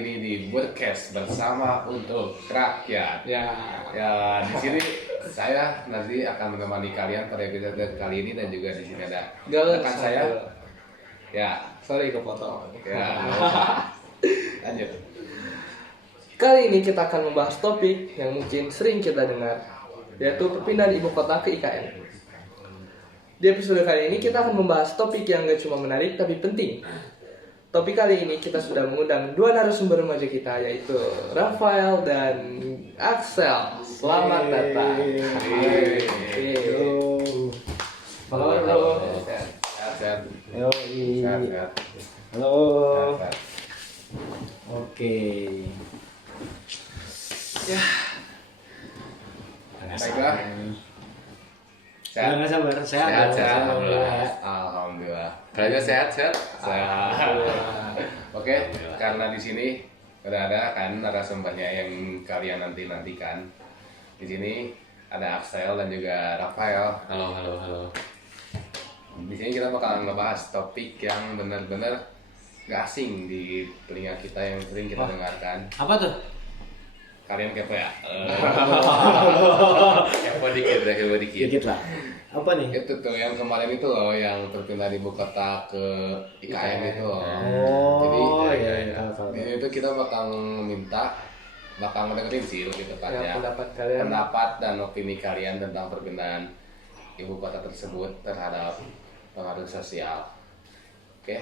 kali ini di Broadcast bersama untuk rakyat. Ya, di sini saya nanti akan menemani kalian pada episode kali ini dan juga di sini ada rekan saya. Ya, sorry kepotong. ya. Lanjut. Kali ini kita akan membahas topik yang mungkin sering kita dengar, yaitu perpindahan ibu kota ke IKN. Di episode kali ini kita akan membahas topik yang gak cuma menarik tapi penting. Topik kali ini kita sudah mengundang dua narasumber remaja kita, yaitu Rafael dan Axel. Selamat datang. Halo. Sehat. Sehat. Halo. Sehat. Oke. Ya, Baiklah. Sehat. Nggak sabar. Sehat. Alhamdulillah. Alhamdulillah. Kalian sehat? Sehat. Oke, karena di sini udah ada kan narasumbernya yang kalian nantikan. Di sini ada Axel dan juga Rafael. Halo. Di sini kita bakal ngebahas topik yang benar-benar gak asing di telinga kita yang sering kita dengarkan. Apa tuh? Kalian kepo ya? Kepo dikit. Dikit lah. Apa nih? Itu tuh yang kemarin itu loh, yang perpindahan ibu kota ke IKN itu loh. Jadi iya. di sini tuh kita bakal ngedengerin sih lebih tepatnya pendapat kalian. pendapat dan opini kalian tentang perpindahan ibu kota tersebut terhadap pengaruh sosial. Oke.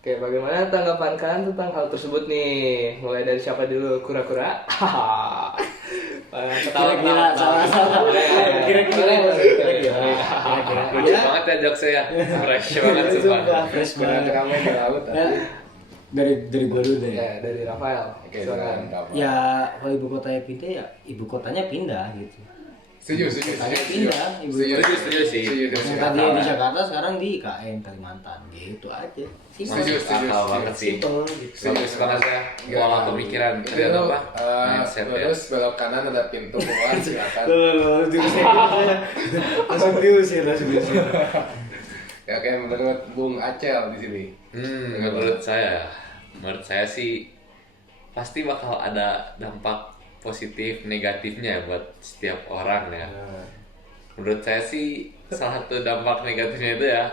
Oke, bagaimana tanggapan kalian tentang hal tersebut nih? Mulai dari siapa dulu? Kura-kura? Kira-kira salah. Kira-kira. Lucu banget ya jokes saya. Fresh banget sumpah. Fresh Benar banget. kamu di laut. Dari gua dulu deh. Ya, dari Rafael. Oke, Silakan. silakan. Ya kalau ibu kotanya pindah ya ibu kotanya pindah gitu. Setuju. Pindah, ibu. Setuju sih. Yang tadi di Jakarta sekarang di IKN Kalimantan gitu aja. Setuju. Akal banget sih. Simple gitu. Bagus banget ya. Pola pemikiran Itu dan apa? Mindset ya. terus belok kanan ada pintu keluar, silakan. Langsung diusir. Ya, oke, menurut Bung Acel di sini. Menurut saya sih pasti bakal ada dampak positif negatifnya buat setiap orang ya. Menurut saya sih salah satu dampak negatifnya itu ya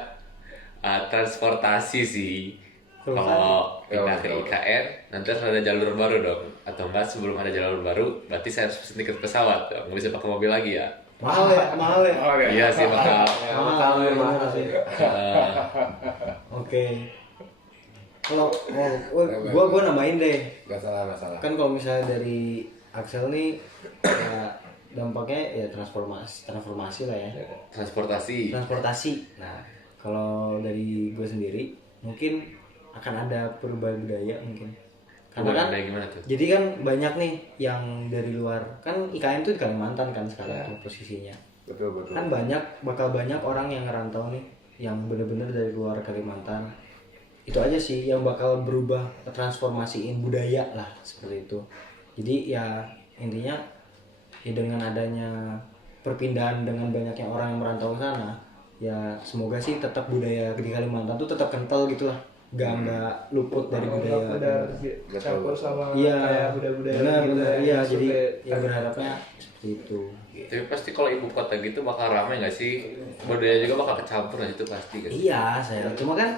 transportasi sih. Kalau pindah ke IKN nanti harus ada jalur baru dong, atau enggak sebelum ada jalur baru berarti saya harus pesen tiket pesawat, nggak bisa pakai mobil lagi ya. Mahal ya. Oh, ya. Iya sih bakal. Mahal sih. Oke. Kalau gua namain deh. Gak salah. Kan kalau misalnya dari Axel nih ya dampaknya ya transformasi lah ya. Transportasi. Nah, kalau dari gue sendiri mungkin akan ada perubahan budaya mungkin. Karena kan Budaya gimana tuh? jadi kan banyak nih yang dari luar. Kan IKN tuh di Kalimantan kan sekarang tuh posisinya. Betul. Kan bakal banyak orang yang ngerantau nih yang bener-bener dari luar Kalimantan. Itu aja sih yang bakal berubah, transformasiin budaya lah seperti itu. Jadi ya intinya ya dengan adanya perpindahan dengan banyaknya orang yang merantau ke sana, ya semoga sih tetap budaya di Kalimantan tuh tetap kental gitu lah, nggak luput dari budaya. Udah campur sama Iya, kayak budaya-budaya benar, gitu ya. iya, jadi Sampai- ya berharapnya seperti itu. Tapi pasti kalau ibu kota gitu bakal ramai nggak sih? Budaya juga bakal kecampur di situ pasti kan? Iya, saya cuma kan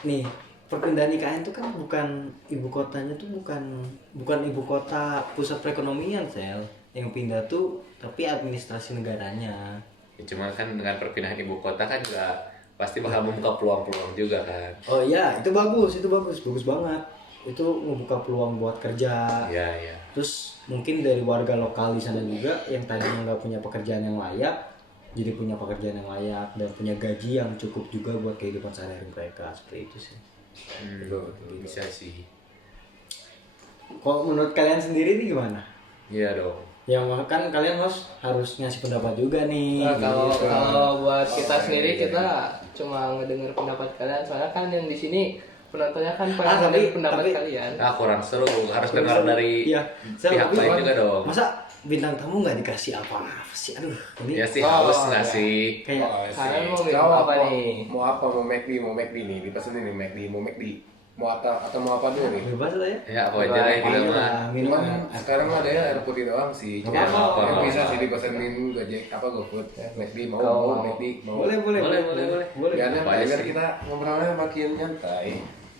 nih perpindahan IKN itu kan bukan ibu kotanya tuh bukan ibu kota pusat perekonomian sel yang pindah tuh, tapi administrasi negaranya. Ya, cuma kan dengan perpindahan ibu kota kan juga pasti bakal membuka peluang-peluang juga kan? Oh iya, itu bagus banget. Itu membuka peluang buat kerja. Iya. Terus mungkin dari warga lokal di sana juga yang tadinya nggak punya pekerjaan yang layak, jadi punya pekerjaan yang layak dan punya gaji yang cukup juga buat kehidupan sehari-hari mereka, seperti itu sih. Betul. Bisa sih. Kok menurut kalian sendiri nih gimana? Iya dong. Yang kan kalian harus ngasih pendapat juga nih. Nah, gitu. kalau buat kita sendiri kita cuma ngedenger pendapat kalian, soalnya kan yang di sini penontonnya kan pengen pendapat kalian. Kurang seru, harus dengar dari Iya. pihak lain juga dong. Masa bintang tamu nggak dikasih apa sih? Aduh, ini Ya sih harus nggak sih? kayak Kalian mau minum apa nih? Mau apa? Mau McD nih. Dipesenin nih McD. Mau McD. mau apa dulu nih? Bebas lah ya. Ya apa aja lah kita Iya, mah. minum. Cuman sekarang mah ada ya air putih doang sih. Nggak Cuma apa-apa. yang bisa sih dipesenin Gojek apa GoFood, McD mau, Kalau McD mau. Boleh, boleh. Boleh. Biar Apa aja biar sih? kita ngobrolnya makin nyantai.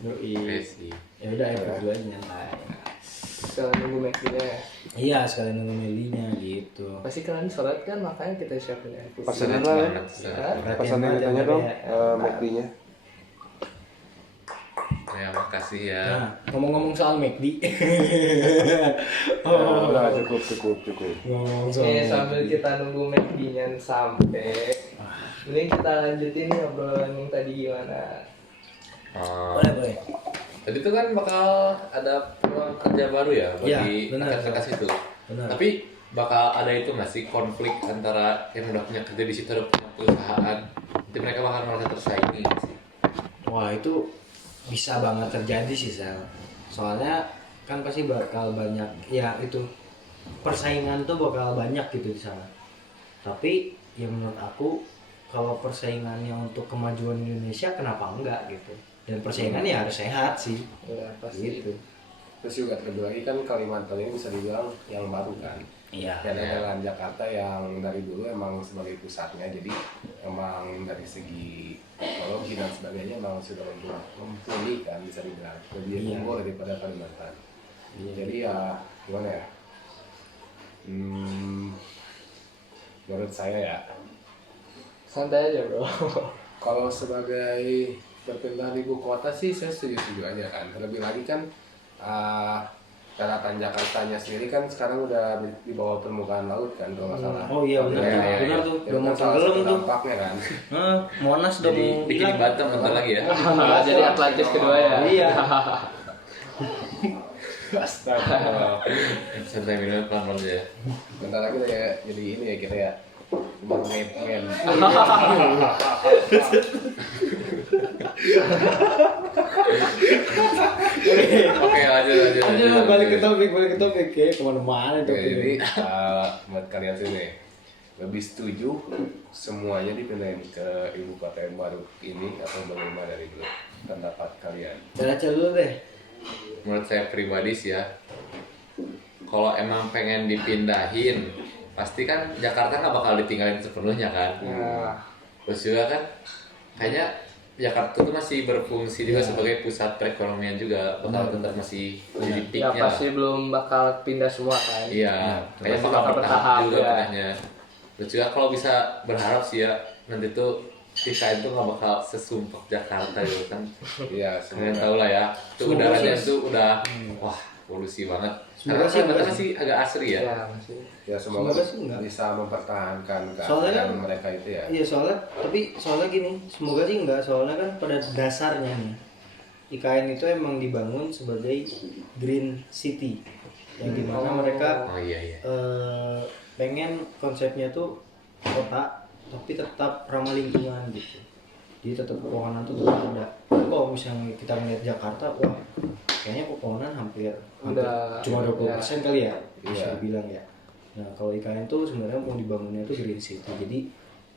Yoi. Oke sih. Ya udah air putih aja nyantai. Sekarang nunggu McD-nya ya. Iya, sekalian nunggu Melinya gitu. Pasti kalian sholat kan, makanya kita siapin air putih. Pesanan Sangat lah ya. banget, sangat. Hah? Perhatian Pesanan banget ditanya ya, dong ya. McD-nya. Ya makasih ya. Nah, ngomong-ngomong soal McD. Udah cukup. Ngomong soal Oke, sambil McD. kita nunggu McD-nya sampai, ini kita lanjutin nih obrolan yang tadi gimana. Boleh. Tadi tuh kan bakal ada peluang kerja baru ya Iya, bagi benar. rekan-rekan situ. Benar. Tapi bakal ada itu nggak sih konflik antara yang udah punya kerja di situ ada punya perusahaan, nanti mereka bakal merasa tersaingi nggak sih? Wah, itu bisa banget terjadi sih, Sel. Soalnya kan pasti bakal banyak, ya itu persaingan tuh bakal banyak gitu di sana. Tapi ya menurut aku kalau persaingannya untuk kemajuan Indonesia kenapa enggak gitu. Dan persaingannya harus sehat sih. Ya pasti. Gitu. Terus juga terlebih lagi kan Kalimantan ini bisa dibilang yang baru kan. Iya. Dan dengan Jakarta yang dari dulu emang sebagai pusatnya, jadi emang dari segi teknologi dan sebagainya emang sudah mumpuni kan, bisa dibilang lebih Iya. unggul daripada Kalimantan. Iya. Jadi ya gimana ya? Menurut saya ya, Santai aja bro. kalau sebagai berpindah ibu kota sih saya setuju aja kan. Terlebih lagi kan daratan Jakartanya sendiri kan sekarang udah di bawah permukaan laut kan kalau nggak salah. Oh iya, benar. Benar tuh. Itu Udah mau kan salah tenggelam satu tuh. dampaknya kan. Monas udah Jadi mau bikin hilang. Batam bentar lagi ya. Jadi Atlantis kedua ya. Iya. Astaga. Santai minum pelan-pelan aja. Bentar lagi ya jadi ini ya kita ya. Magnet. Oke lanjut. Balik ke topik ya, kemana-mana Oke, jadi topiknya. buat kalian sini lebih setuju semuanya dipindahin ke ibu kota yang baru ini atau bagaimana dari dulu pendapat kalian? Baca dulu deh. Menurut saya pribadi sih ya, kalau emang pengen dipindahin, pasti kan Jakarta nggak bakal ditinggalin sepenuhnya kan. Nah, Terus juga kan, kayaknya Jakarta tuh masih berfungsi juga sebagai pusat perekonomian juga, bakal tetap masih jadi ya peaknya lah. pasti belum bakal pindah semua kan. Iya, kayaknya Pasti bakal bakal bertahap bertahap, juga ya. pindahnya. Terus juga kalau bisa berharap sih ya, nanti tuh IKN tuh nggak bakal sesumpah Jakarta gitu kan. Iya, Kalian semoga. tahu lah ya, tuh Semoga udaranya sih. tuh udah, wah polusi banget. Semoga Karena sih Kalimantan enggak masih agak asri ya. Ya masih. Ya semoga Semoga sih enggak. bisa mempertahankan Soalnya keaslian kan- mereka itu ya. Iya soalnya gini, semoga sih enggak, soalnya kan pada dasarnya nih IKN itu emang dibangun sebagai green city yang dimana mereka Oh iya. pengen konsepnya tuh kota tapi tetap ramah lingkungan gitu, jadi tetap pepohonan tuh tetap ada. Tapi kalau misalnya kita melihat Jakarta, wah kayaknya pepohonan hampir Udah, cuma 20% kali ya bisa Iya. dibilang ya. Nah kalau IKN tuh sebenarnya mau dibangunnya tuh green city, jadi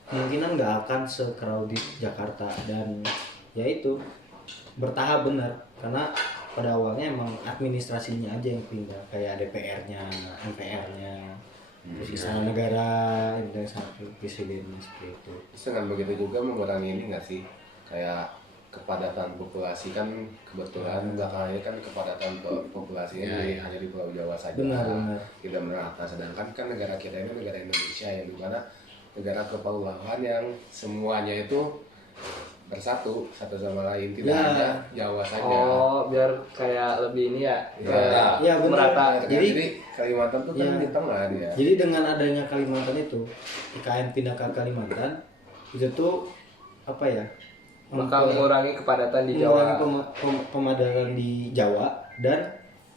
kemungkinan nggak akan se-crowded Jakarta, dan ya itu bertahap benar, karena pada awalnya emang administrasinya aja yang pindah, kayak DPR-nya, MPR-nya, terus istana negara, dan sampai presidennya seperti itu. Terus dengan begitu juga mengurangi ini nggak sih, kayak kepadatan populasi kan kebetulan belakangan ini kan kepadatan populasinya hanya di Pulau Jawa saja, Benar. tidak merata. Sedangkan kan negara kita ini negara Indonesia yang dimana negara kepulauan yang semuanya itu bersatu satu sama lain, tidak Ya. hanya Jawa saja. Oh, biar kayak lebih ini ya. Ya. Ya benar. Merata. Jadi Kalimantan tuh kan Ya. di tengah dia. Jadi dengan adanya Kalimantan itu, IKN pindah ke Kalimantan, itu tuh apa ya? Bakal mengurangi kepadatan di mengurangi Jawa. pemadatan di Jawa, dan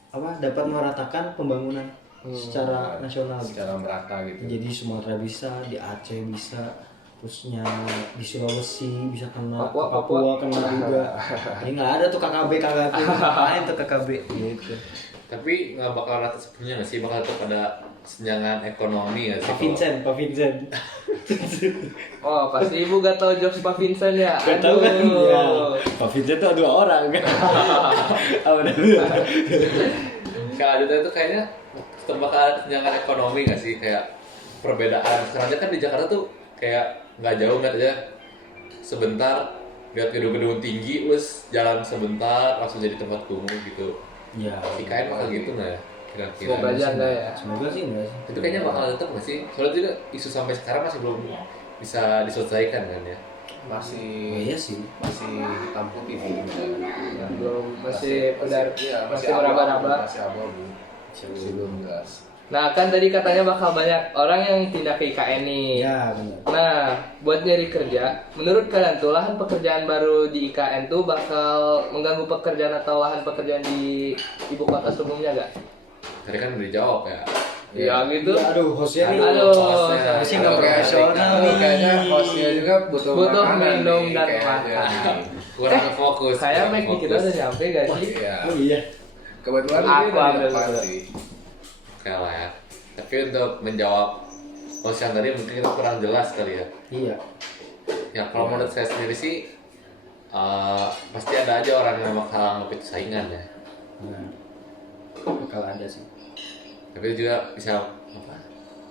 apa dapat meratakan pembangunan secara nasional gitu. Secara merata gitu. Jadi Sumatera bisa, di Aceh bisa, terusnya di Sulawesi bisa kena, Papua, Papua kena juga. Jadi nggak ada tuh KKB lain tuh KKB gitu. Tapi nggak bakal rata sepenuhnya nggak sih, bakal tetap ada kesenjangan ekonomi nggak sih? Pak Vincent. Oh, pasti ibu gak tahu jokes Pak Vincent ya? Gak tahu kan? Aduh. Ya, Pak Vincent tuh 2 orang kan. Udah. Kalau itu kayaknya tetap bakal ada tunjangan ekonomi nggak sih, kayak perbedaan. Sekarang aja kan di Jakarta tuh kayak nggak jauh nggak aja sebentar lihat gedung-gedung tinggi terus jalan sebentar langsung jadi tempat kumuh gitu. Ya, IKN bakal gitu nggak ya kira-kira? Semoga aja enggak ya. semoga sih enggak sih. Itu kayaknya bakal tetap nggak sih? Soalnya juga isu sampai sekarang masih belum bisa diselesaikan kan ya. Masih Oh, iya sih. masih hitam putih sih Belum masih udah iya, masih meraba-raba. masih abu-abu masih belum jelas. Nah, kan tadi katanya bakal banyak orang yang pindah ke IKN nih. Ya, benar. Nah, buat nyari kerja, menurut kalian tuh lahan pekerjaan baru di IKN tuh bakal mengganggu pekerjaan atau lahan pekerjaan di ibu kota sebelumnya gak? Tadi kan udah dijawab ya. Ya gitu. Ya, aduh, hostnya nih. Aduh, hostnya. Hostnya nggak Aduh, profesional nih. kayaknya hostnya juga butuh Butuh makanan minum nih, dan kayaknya makan. nih. Kurang fokus. Kayak kurang mic di kita fokus. udah nyampe gak sih? Iya. Oh iya. Kebetulan Aku ini udah di ambil depan dulu. sih. Oke lah ya. Tapi untuk menjawab host yang tadi mungkin kita kurang jelas kali ya. Iya. Ya kalau menurut saya sendiri sih pasti ada aja orang yang bakal nganggep itu saingan ya. Nah, bakal ada sih. Tapi itu juga bisa apa?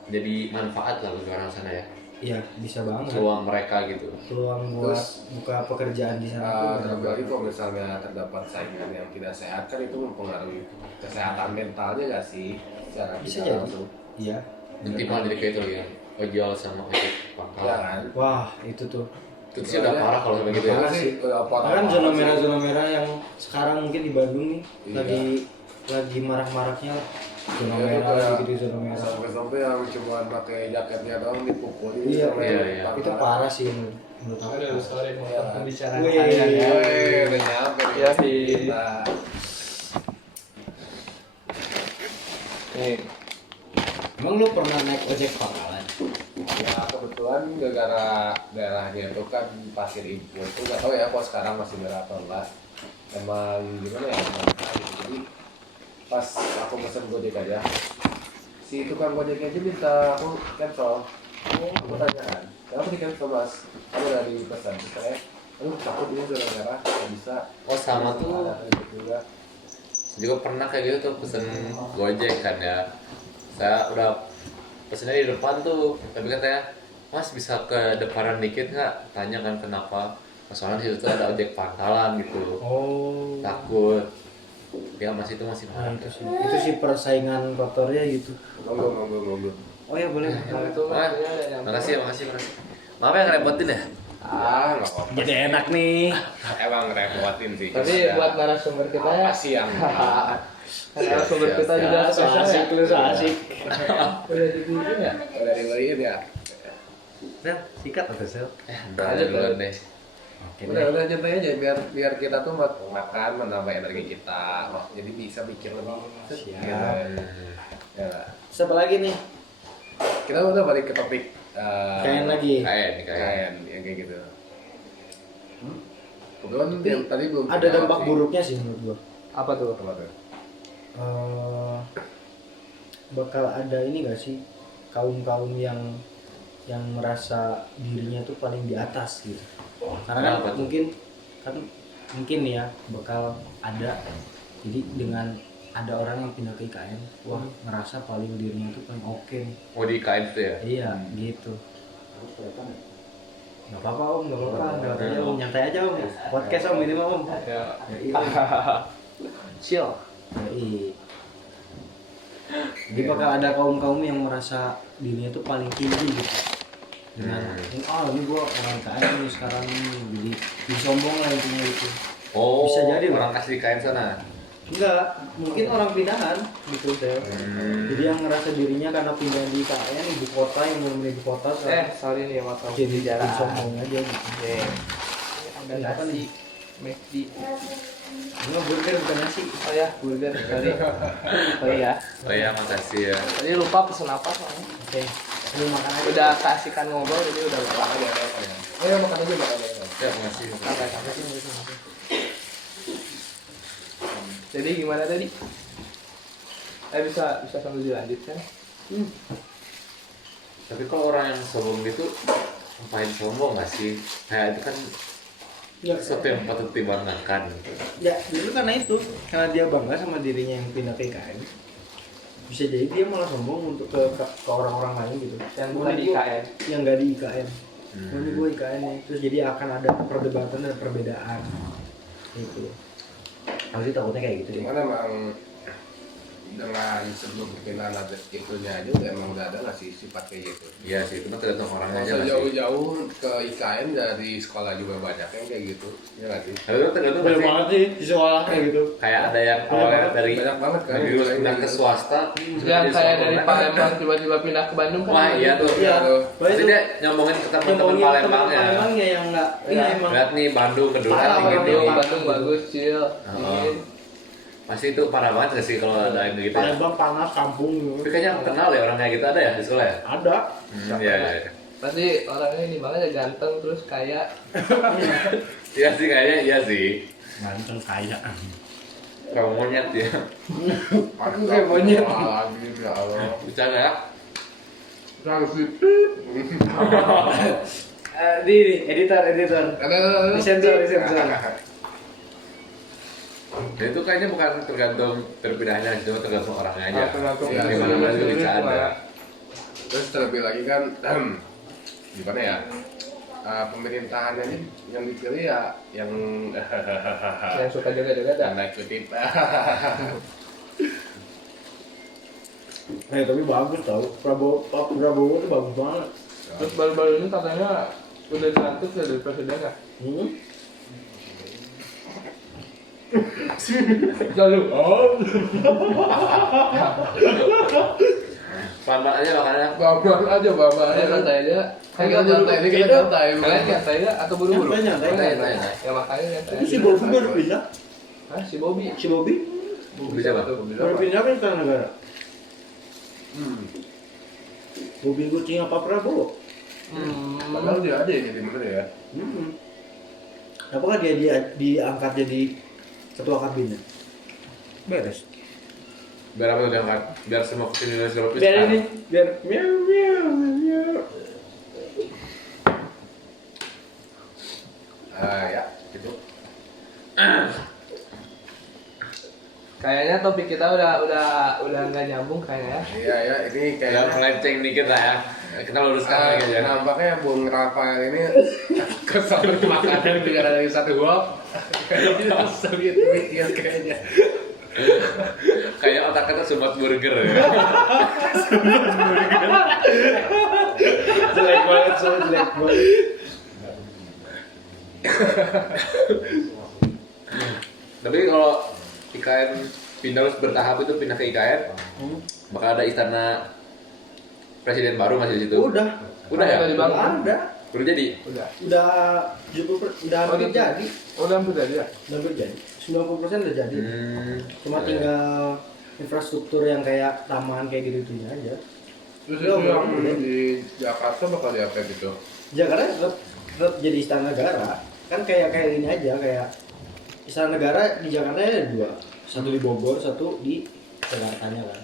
Jadi manfaat lah bagi orang sana ya. Iya, bisa banget. Peluang mereka gitu. Peluang buat Terus, buka pekerjaan di sana. tuh Apalagi kalau misalnya terdapat saingan yang tidak sehat kan itu mempengaruhi kesehatan mentalnya nggak sih? Secara Bisa tidak jadi. langsung. Iya. Nanti malah jadi kayak itu lagi ya. Ojol sama ojek Ya pangkal. kan? Wah, itu tuh. Itu sih udah parah kalau sampai gitu ya. Parah sih. Udah parah Kan banget zona merah yang sekarang mungkin di Bandung nih Iya. lagi marak-maraknya lah. Zona Iya, merah kayak gitu, zona merah. sampai-sampai yang cuma pakai jaketnya doang dipukulin. Iya, sama iya, yang iya. pangkalan. Itu parah sih menurut aku. Aduh, sorry motong pembicaraan Wih. kalian ya. Woi, udah nyampe nih. Iya, Kita. Nih, Emang lu pernah naik ojek pangkalan? Ya kebetulan gara-gara daerahnya itu kan Pasir Ibu itu nggak tahu ya kalau sekarang masih merah atau enggak. Emang gimana ya? Emang gitu. Jadi pas aku pesen Gojek aja, si tukang Gojeknya aja minta aku cancel. Aku tanya kan, kenapa di cancel mas? Kamu udah dipesan, terus saya, aduh takut ini zona merah, nggak bisa. Oh sama tuh. Ada gitu juga. Saya juga pernah kayak gitu tuh pesen Gojek kan ya. Saya udah pesennya di depan tuh, tapi katanya Mas bisa ke depanan dikit nggak? Tanya kan kenapa? Soalnya di situ tuh ada ojek pangkalan gitu. Oh. Takut. Ya Mas itu masih Nah, marah. itu sih persaingan kotornya gitu. Monggo. Oh ya boleh. nah itu Wah, maksudnya udah nyampe. makasih ya, makasih. Maaf ya ngerepotin ya. Ah, nggak apa-apa. Jadi enak nih. Emang ngerepotin sih. Tapi Cuma buat ada narasumber kita apa ya, sih yang narasumber Siap, kita siap. juga So spesial asik ya. lu, so asik. Udah dibikin ya? udah dibeliin ya? Sel, sikat atau sel? Lanjut, duluan lanjut. deh. Oke Udah nyantai aja biar kita tuh makan menambah energi kita. Oh, jadi bisa mikir lebih. Siap. Gitu. Ya. Siapa lagi nih? Kita udah balik ke topik Kain lagi. Kayak kain ya kayak gitu. Kebetulan yang tadi belum Ada dijawab dampak sih. buruknya sih menurut gua. Apa tuh? Apa tuh? Eh, bakal ada ini gak sih kaum yang merasa dirinya tuh paling di atas gitu. Karena Kenapa kan tuh? mungkin ya bakal ada, jadi dengan ada orang yang pindah ke IKN, wah ngerasa paling dirinya tuh paling oke. Oh di kain itu ya. Iya gitu. Nggak apa-apa om, nggak apa-apa, nggak aja om, nyantai aja om. Podcast om ini mah om. Ya. Ya, iya. Chill. Yoi. Jadi bakal ada kaum yang merasa dirinya tuh paling tinggi gitu. Dengan ini gua orang kaya nih sekarang nih, jadi disombong lah intinya gitu. Oh, Bisa jadi, orang kasih di kain sana. Enggak, mungkin orang pindahan gitu deh. Jadi yang ngerasa dirinya karena pindah di IKN ibu kota yang mau ibu kota Sorry nih motong jadi pembicaraan. sombong aja gitu. Ada Ini apa nasi nih? McD. Ini burger bukan nasi. Oh ya, burger tadi. Oh iya. Oh iya, makasih ya. Tadi lupa pesen apa soalnya. Oke, lu makan aja. Udah kasihkan ngobrol jadi udah lupa. Oh ya makan aja makan aja. Ya, makasih. Sampai sini. Jadi gimana tadi? Bisa sambil dilanjutkan? Tapi kalau orang yang sombong gitu, ngapain sombong nggak sih? Kayak itu kan Ya, sesuatu yang patut dibanggakan. ya justru karena dia bangga sama dirinya yang pindah ke IKN, bisa jadi dia malah sombong untuk ke orang-orang lain gitu Yang bukan di IKN. yang nggak di IKN. Ini gue IKN nih, terus jadi akan ada perdebatan dan perbedaan gitu. Pasti takutnya kayak gitu ya. Cuman emang dengan sebelum perpindahan ada itunya aja udah emang udah ada nggak sih sifat kayak gitu. Iya sih, itu kan tergantung orangnya aja Masa nggak sih. jauh-jauh ke IKN dari sekolah juga banyak yang kayak gitu, ya nggak sih? Tapi itu tergantung nggak sih. sih di sekolah kayak gitu. Kayak ada yang awalnya dari Banyak banget kan. terus pindah ke swasta, Yang kayak dari Palembang tiba-tiba pindah ke Bandung kan. Wah iya tuh. Iya, Pasti dia nyombongin ke teman-teman Palembangnya. Palembangnya yang nggak ini Iya. emang Lihat nih Bandung kedua Parah, tinggi Bandung, tinggi. Bandung bagus, chill. dingin. Pasti itu parah banget nggak sih kalau ada yang gitu. Ya? Palembang panas kampung gitu. Tapi kayaknya kenal ya orang kayak gitu ada ya di sekolah ya? Ada. Iya iya. Pasti orangnya ini banget ya, ganteng terus kaya. Iya sih kayaknya iya sih. Ganteng kaya. Kamu monyet ya. Aku kayak monyet. Lagi ya Allah. Bercanda ya? Di editor. Disensor. Dan itu kayaknya bukan tergantung terpindahnya, cuma tergantung orangnya aja. Tergantung Iya, dari gimana sendiri, itu bisa gimana. ada. Terus terlebih lagi kan gimana ya? Pemerintahannya ini yang dipilih ya yang Yang suka jaga-jaga dah. tanda kutip. Tapi bagus tau. Prabowo tuh bagus banget. Terus baru-baru ini katanya udah dilantik ya dari presiden ya. Lalu Pelan-pelan aja makanya. Bapak aja bapak saya aja. santai aja. Kita nyantai ini kita nyantai. Kalian nyantai nggak atau buru-buru? Nyantai. Ya makanya nyantai. Tapi si Bobby baru pindah. Hah, si Bobby. Si Bobby Bisa apa? baru pindah ke Istana Negara. Hmm. Bobby kucing apa Prabowo? Padahal dia ada yang jadi menteri ya. Apakah dia diangkat jadi ketua kabinet? Beres. Biar apa udah angkat? Biar semua vaksin Indonesia lebih biar miau. Ya, gitu. Kayaknya topik kita udah nggak nyambung kayaknya ya. Iya ya, ini Udah kayaknya melenceng dikit lah ya. Kita luruskan lagi aja. nampaknya Bung Rafael ini kesal makanan negara dari satu gol. Kayaknya sulit mikir kayaknya. Kayaknya otaknya tuh sumbat burger ya. Jelek banget. Tapi kalau IKN pindah harus bertahap itu pindah ke IKN, bakal ada istana presiden baru masih di situ. Udah ya? Udah dibangun. ada. Udah jadi. Udah 70% udah hampir jadi. Udah hampir jadi ya. Udah hampir jadi. 90% udah jadi. Cuma Iya. tinggal infrastruktur yang kayak taman kayak gitu aja. Terus itu yang di Jakarta bakal di apa gitu? Jakarta tetap jadi istana negara. Kan kayak ini aja kayak istana negara di Jakarta ada 2. Satu di Bogor, satu di Jakartanya kan.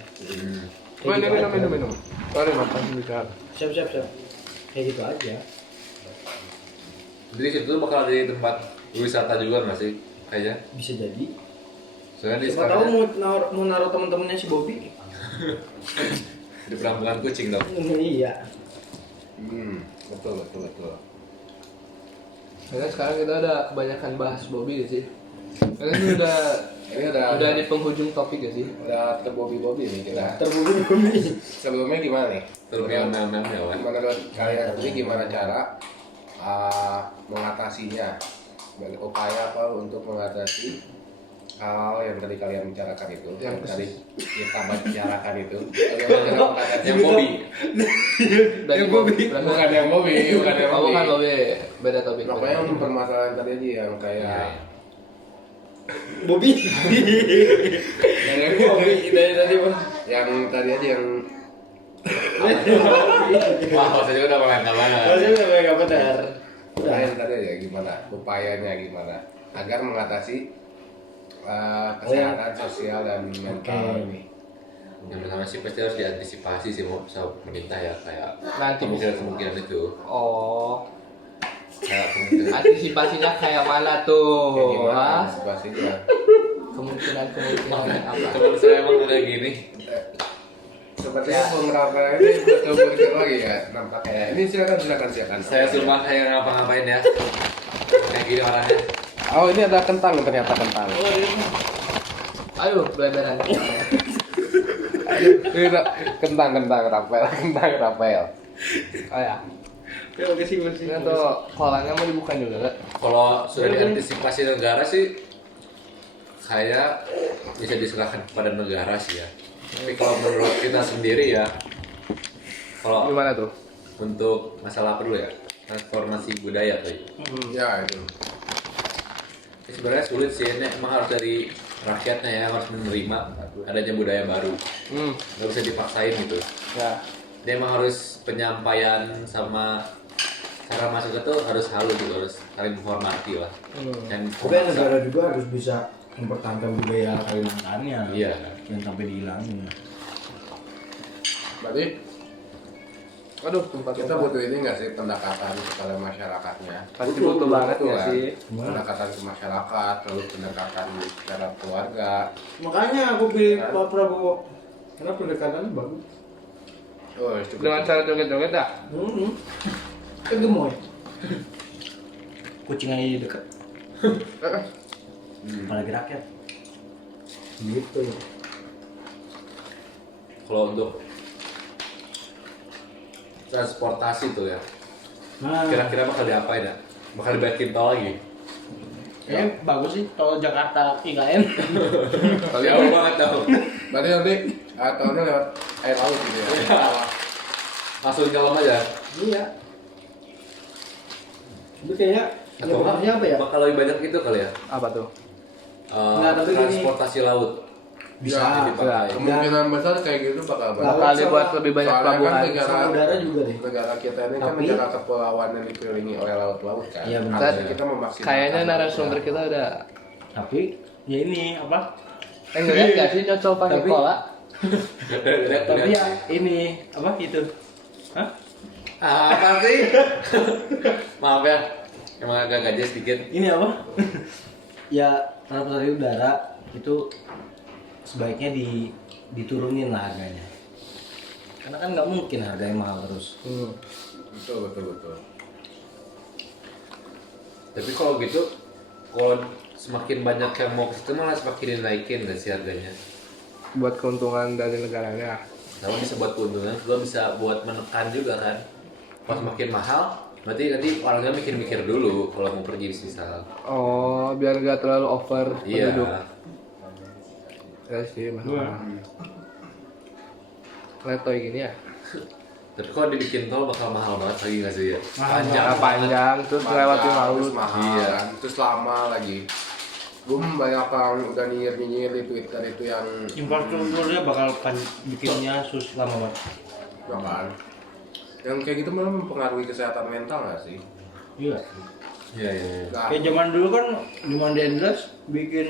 Kayak gitu aja. Minum. Mari makan bicara. Siap. Kayak gitu aja. Jadi situ bakal jadi tempat wisata juga nggak sih? Kayaknya. Bisa jadi. Soalnya di Siapa tahu mau naruh teman-temannya si Bobby. di penampungan kucing dong. Iya. Betul. Karena sekarang kita udah kebanyakan bahas Bobby sih. Karena ini udah di penghujung topik ya sih. Udah terbobi-bobi nih kita. Terbukti Bobby. Sebelumnya gimana nih? Terus yang mem-mem ya kan. Menurut kalian ini gimana cara mengatasinya? Upaya apa untuk mengatasi hal yang tadi kalian bicarakan itu? Yang tadi kita bicarakan itu. Bagaimana cara mengatasi Yang Bobby. Yang Bobby. Bukan yang Bobby, bukan yang Oh, bukan Bobby. Bobby. Beda topik. Pokoknya untuk permasalahan tadi aja yang kayak Bobby. yang Bobby dari tadi Bang. yang tadi aja yang Wah, maksudnya udah mantap banget. Masih udah enggak benar. Udah yang tadi aja gimana? Upayanya gimana? Agar mengatasi kesehatan sosial dan mental Oke. ini. Yang pertama sih pasti harus diantisipasi sih sama pemerintah ya, kayak Nanti kemungkinan itu. Oh, Kayak kemungkinan antisipasinya kayak mana tuh? Kayak gimana Hah? antisipasinya? Kemungkinan apa? teman saya emang kayak gini. Sepertinya Bung Rafael ini betul bergerak lagi ya, nampak kayak ini. Silakan. Saya sumpah kayak ngapa-ngapain ya. Kayak gini orangnya. Oh, ini ada kentang, ternyata kentang. Ayo, belajaran. Ini ada kentang Rafael. Oh ya. Oke sih bersih. Ini tuh kolamnya mau dibuka juga gak? Kalau sudah diantisipasi negara sih kayak bisa diserahkan kepada negara sih ya. Tapi kalau menurut kita sendiri ya, kalau Gimana tuh? untuk masalah apa dulu ya, transformasi budaya tuh. Ya itu. Ini sebenarnya sulit sih, ini emang harus dari rakyatnya ya, harus menerima adanya budaya baru. Nggak bisa dipaksain gitu. Ya. Dia emang harus penyampaian sama cara masuk itu harus halus gitu, harus saling menghormati lah. Dan Tapi negara juga harus bisa mempertahankan budaya Kalimantannya. Iya. Jangan sampai dihilangin. Berarti Aduh, tempat kita butuh ini nggak sih, pendekatan kepada masyarakatnya? Pasti butuh banget Betul, ya kan? sih. Pendekatan ke masyarakat, terus pendekatan secara keluarga. Makanya aku pilih Pak Prabowo. Karena pendekatannya bagus. Oh, cukup. Dengan cara joget-joget dah. Kan gemoy. Kucing aja di dekat. Apalagi rakyat. Gitu. kalau untuk transportasi tuh ya, Nah, kira-kira bakal diapain ya? Bakal dibikin tol lagi? bagus sih tol Jakarta IKN. Jauh banget tau. Berarti nanti tahunnya lewat air laut gitu ya? Langsung jalan aja. Iya. Tapi kayaknya Atau bagusnya apa ya? bakal lebih banyak gitu kali ya? Apa tuh? Nggak, tapi gini. Transportasi laut. Bisa. Ya, dipakai. kemungkinan besar kayak gitu bakal Laut Bakal sama- dibuat lebih banyak Soalnya pelabuhan. kan negara, Sama udara juga deh. negara kita ini kan Tapi- negara kepulauan yang dikelilingi oleh laut-laut kan. Iya, benar. Harusnya kita memaksimalkan. Kayaknya narasumber kita udah Tapi ya ini apa? ngeliat gak sih nyocol pakai Tapi- cola? Tapi ya ini apa itu? Hah? Apa sih? Maaf ya, emang agak gajes sedikit. Ini apa? Ya transportasi udara itu sebaiknya diturunin lah harganya. Karena kan nggak mungkin harganya mahal terus. Betul. Tapi kalau gitu, kalau semakin banyak yang mau ke situ malah semakin dinaikin nggak sih harganya? Buat keuntungan dari negaranya. Kalau bisa buat keuntungan, juga bisa buat menekan juga kan. Pas makin mahal, berarti nanti orangnya mikir-mikir dulu kalau mau pergi misal. Oh, biar gak terlalu over Iya. penduduk. Ya sih, masalah. Letoy gini ya. Tapi kalau dibikin tol bakal mahal banget lagi nggak sih ya? Panjang. Panjang terus ngelewatin Panjang, laut. terus mahal Iya. kan, terus lama lagi. Banyak orang udah nyinyir di Twitter itu yang Infrastrukturnya bakal bikinnya lama banget. ya kan, yang kayak gitu malah mempengaruhi kesehatan mental nggak sih? Iya. Iya. Nah, Kayak zaman dulu kan Juman Dendras bikin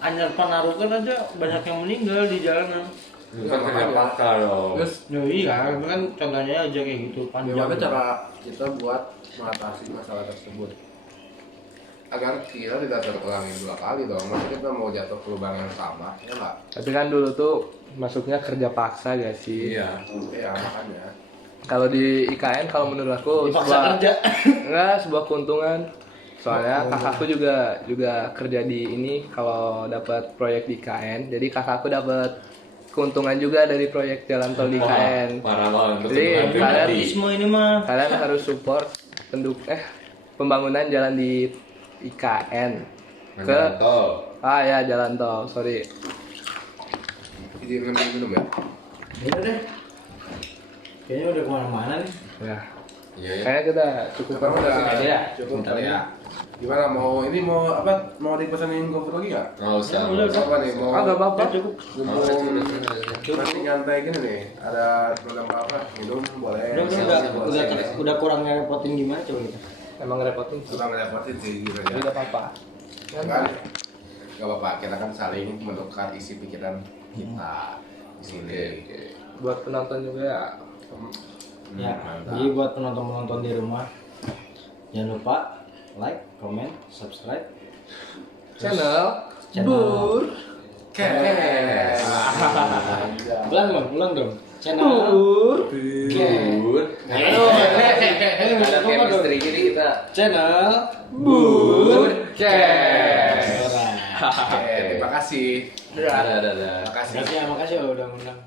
Anyar Panarukan aja banyak yang meninggal di jalanan. Itu kan kerja pakar loh. terus Ya iya, itu kan contohnya aja kayak gitu panjang. gimana cara kita buat mengatasi masalah tersebut agar kita tidak terulangi dua kali dong? Maksudnya kita mau jatuh ke lubang yang sama, ya nggak? Tapi kan dulu tuh masuknya kerja paksa gak sih? Iya. Ya makanya. Kalau di IKN kalau menurut aku Dipaksa kerja. enggak sebuah keuntungan. Soalnya kakakku juga kerja di ini kalau dapat proyek di IKN. Jadi kakakku dapat keuntungan juga dari proyek jalan tol di IKN. Parah banget. Jadi, Betul, kalian- pribadi. Semua ini mah. Kalian harus support pembangunan jalan di IKN ke Jalan tol. ya jalan tol, sorry. Izin ngambil minum ya? Udah deh. Kayaknya udah kemana-mana nih. Ya, Iya ya. kayaknya kita cukup Sekarang udah aja ya. cukup kali ya. Gimana mau apa? Mau dipesanin GoFood lagi nggak? Nggak usah. Udah, Apa nih mau? Agak apa-apa. Cukup. Mumpung masih nyantai gini nih, ada program apa? Minum boleh. Udah kurang ngerepotin gimana coba kita. Emang ngerepotin sih. Sudah ngerepotin sih gitu Tapi ya. gak apa-apa. Kan? Gak apa-apa, kita kan saling menukar isi pikiran kita di sini. Buat penonton juga ya. Ya, Mantap. jadi buat penonton-penonton di rumah jangan lupa like, comment, subscribe Channel channel. Bur Kes. Ulang dong. Channel Bur Bur. Ada chemistry jadi kita channel Burcast. Alright. Terima kasih. ada. Terima kasih. Makasih ya, makasih udah undang.